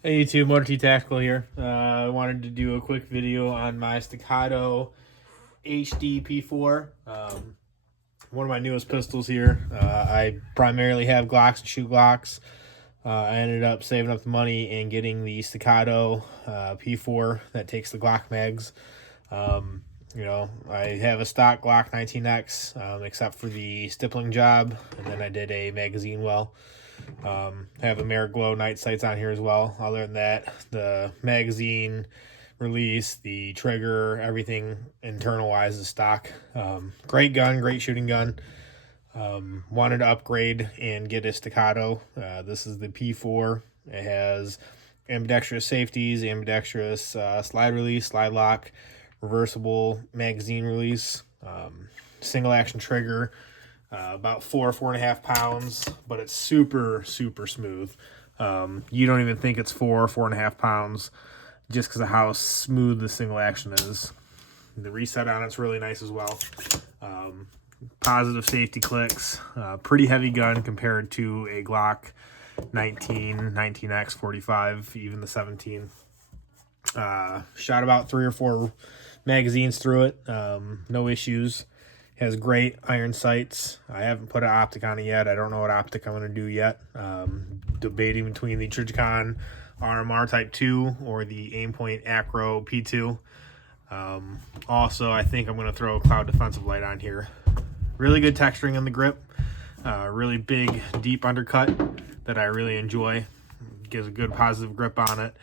Hey YouTube, Motor T Tactical here. I wanted to do a quick video on my Staccato HDP4. One of my newest pistols here. I primarily have Glocks and shoot Glocks. I ended up saving up the money and getting the Staccato P4 that takes the Glock mags. I have a stock Glock 19X, except for the stippling job, and then I did a magazine well. I have Ameriglow night sights on here as well. Other than that, the magazine release, the trigger, everything internal wise is stock. Great gun, great shooting gun. Wanted to upgrade and get a Staccato. This is the P4. It has ambidextrous safeties, ambidextrous slide release, slide lock, reversible magazine release, single action trigger. About 4.5 pounds, but it's super smooth. You don't even think it's 4.5 pounds just because of how smooth the single action is. The reset on it's really nice as well. Positive safety clicks. Pretty heavy gun compared to a Glock 19X 45, even the 17. Shot about 3 or 4 magazines through it. No issues. Has great iron sights. I haven't put an optic on it yet. I don't know what optic I'm going to do yet. Debating between the Trijicon RMR Type 2 or the Aimpoint Acro P2. Also, I think I'm going to throw a cloud defensive light on here. Really good texturing on the grip. Really big, deep undercut that I really enjoy. Gives a good positive grip on it.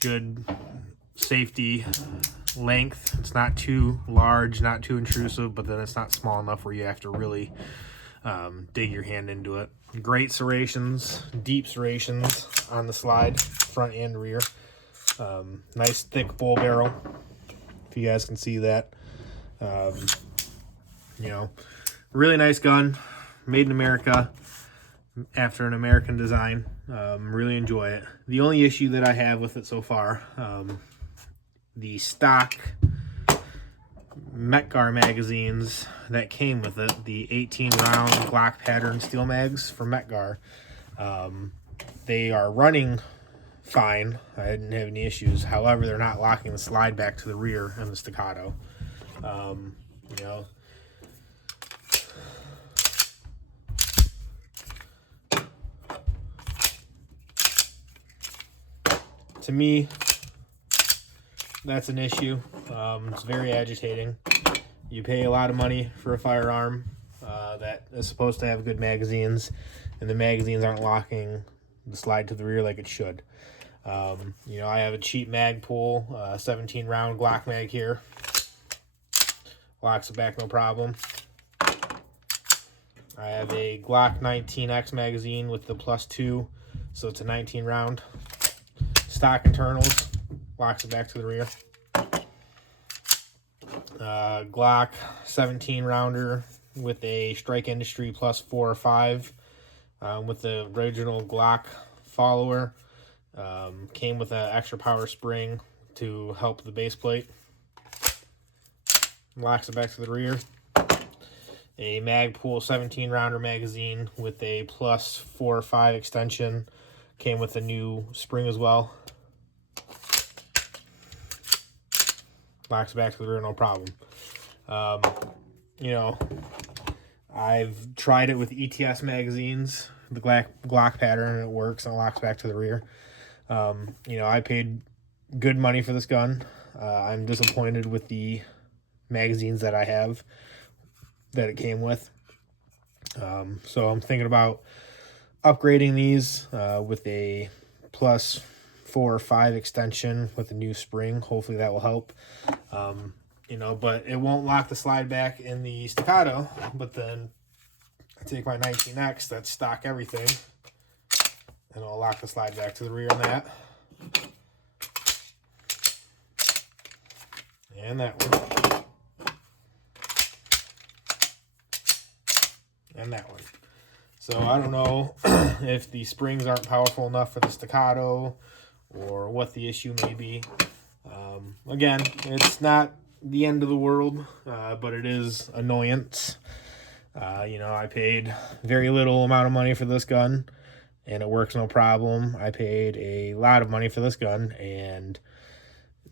Good safety length. It's not too large, not too intrusive, but then it's not small enough where you have to really dig your hand into it. Great serrations, deep serrations on the slide, front and rear. Nice thick bull barrel, if you guys can see that. Really nice gun, made in America, after an American design. Really enjoy it. The only issue that I have with it so far, the stock Metgar magazines that came with it, the 18 round Glock pattern steel mags for Metgar, they are running fine. I didn't have any issues. However, they're not locking the slide back to the rear in the Staccato. To me, that's an issue. It's very agitating. You pay a lot of money for a firearm that is supposed to have good magazines, and the magazines aren't locking the slide to the rear like it should. I have a cheap mag pull, 17 round Glock mag here. Locks it back no problem. I have a Glock 19X magazine with the +2, so it's a 19 round. Stock internals, locks it back to the rear. Glock 17 rounder with a Strike Industry +4 or 5, with the original Glock follower. Came with an extra power spring to help the base plate. Locks it back to the rear. A Magpul 17 rounder magazine with a +4 or 5 extension. Came with a new spring as well. Locks it back to the rear, no problem. I've tried it with ETS magazines, the Glock pattern, and it works, and it locks back to the rear. I paid good money for this gun. I'm disappointed with the magazines that I have that it came with. So I'm thinking about upgrading these with a +4 or 5 extension with a new spring. Hopefully that will help. But it won't lock the slide back in the Staccato. But then I take my 19X, that's stock everything, and it'll lock the slide back to the rear on that. And that one. And that one. So I don't know if the springs aren't powerful enough for the Staccato or what the issue may be. Again, it's not the end of the world, but it is annoyance. I paid very little amount of money for this gun, and it works no problem. I paid a lot of money for this gun, and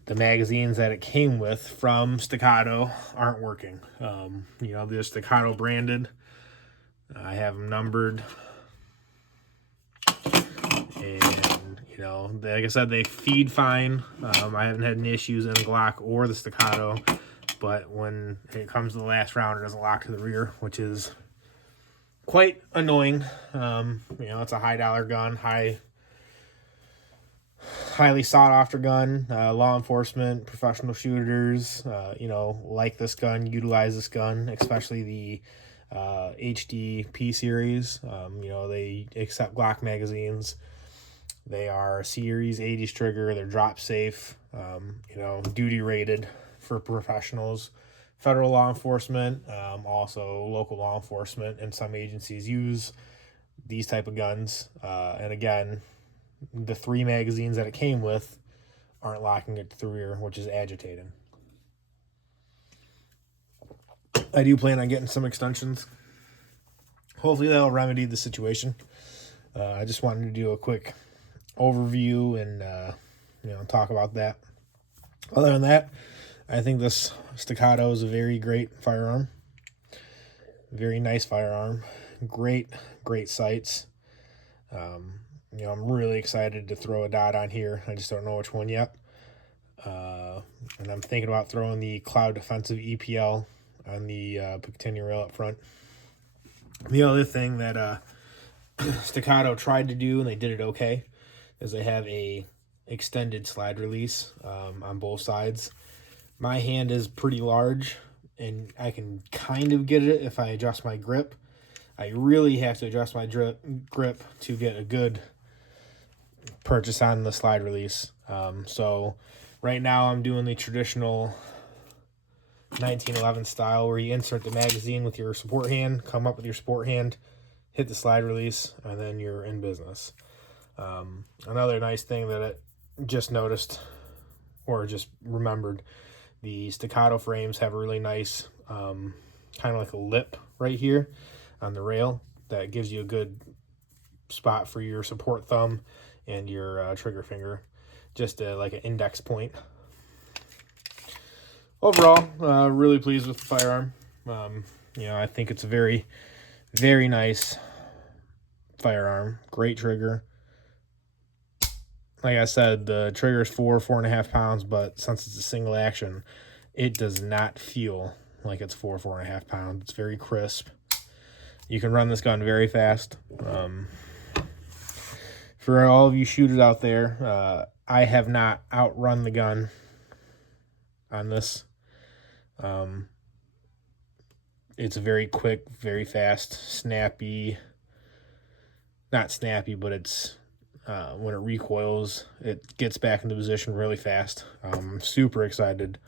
the magazines that it came with from Staccato aren't working. You know, they're Staccato branded. I have them numbered, and you know, like I said, they feed fine. I haven't had any issues in the Glock or the Staccato, but when it comes to the last round, it doesn't lock to the rear, which is quite annoying. You know, it's a high dollar gun, highly sought after gun. Law enforcement, professional shooters, you know, like this gun, utilize this gun, especially the HDP series. You know, they accept Glock magazines. They are series 80s trigger. They're drop safe. You know, duty rated for professionals. Federal law enforcement, also local law enforcement, and some agencies use these type of guns. And again, the 3 magazines that it came with aren't locking it to the rear, which is agitating. I do plan on getting some extensions. Hopefully that'll remedy the situation. I just wanted to do a quick overview and you know, talk about that. Other than that, I think this Staccato is a very great firearm. Very nice firearm. Great sights. You know, I'm really excited to throw a dot on here. I just don't know which one yet. And I'm thinking about throwing the Cloud Defensive EPL on the Picatinny rail up front. The other thing that Staccato tried to do, and they did it okay, is they have a extended slide release on both sides. My hand is pretty large, and I can kind of get it if I adjust my grip. I really have to adjust my grip to get a good purchase on the slide release. So right now I'm doing the traditional 1911 style, where you insert the magazine with your support hand, come up with your support hand, hit the slide release, and then you're in business. Another nice thing that I just noticed, or just remembered, the Staccato frames have a really nice kind of like a lip right here on the rail that gives you a good spot for your support thumb and your trigger finger, just like an index point. Overall, really pleased with the firearm. You know, I think it's a very, very nice firearm. Great trigger. Like I said, the trigger is 4.5 pounds, but since it's a single action, it does not feel like it's 4.5 pounds. It's very crisp. You can run this gun very fast. For all of you shooters out there, I have not outrun the gun on this. It's very quick, very fast, snappy. Not snappy, but it's when it recoils, it gets back into position really fast. I'm super excited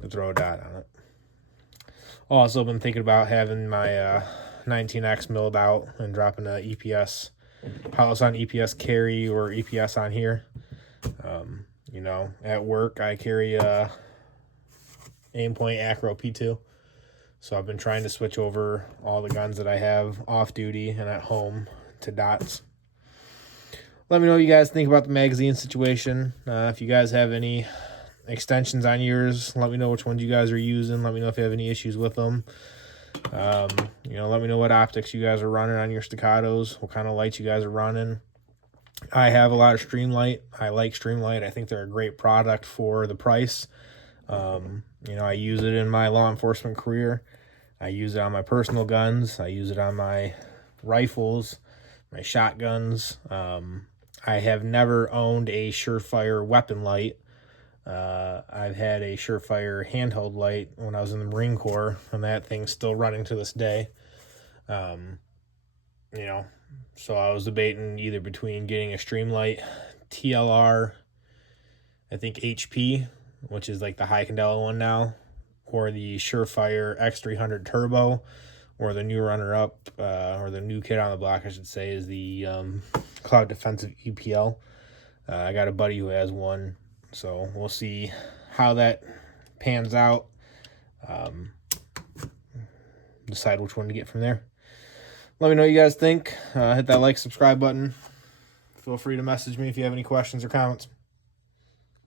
to throw a dot on it. Also been thinking about having my 19X milled out and dropping a EPS, house on EPS carry or EPS on here. You know, at work I carry a Aimpoint Acro P2. So I've been trying to switch over all the guns that I have off duty and at home to dots. Let me know what you guys think about the magazine situation. If you guys have any extensions on yours, let me know which ones you guys are using. Let me know if you have any issues with them. You know, let me know what optics you guys are running on your Staccatos, what kind of lights you guys are running. I have a lot of Streamlight. I like Streamlight. I think they're a great product for the price. You know, I use it in my law enforcement career. I use it on my personal guns. I use it on my rifles, my shotguns. I have never owned a Surefire weapon light. I've had a Surefire handheld light when I was in the Marine Corps, and that thing's still running to this day. You know, so I was debating either between getting a Streamlight TLR, I think HP, which is like the high candela one now, or the Surefire X300 Turbo, or the new runner-up, or the new kid on the block, I should say, is the Cloud Defensive EPL. I got a buddy who has one, so we'll see how that pans out. Decide which one to get from there. Let me know what you guys think. Hit that like, subscribe button. feel free to message me if you have any questions or comments.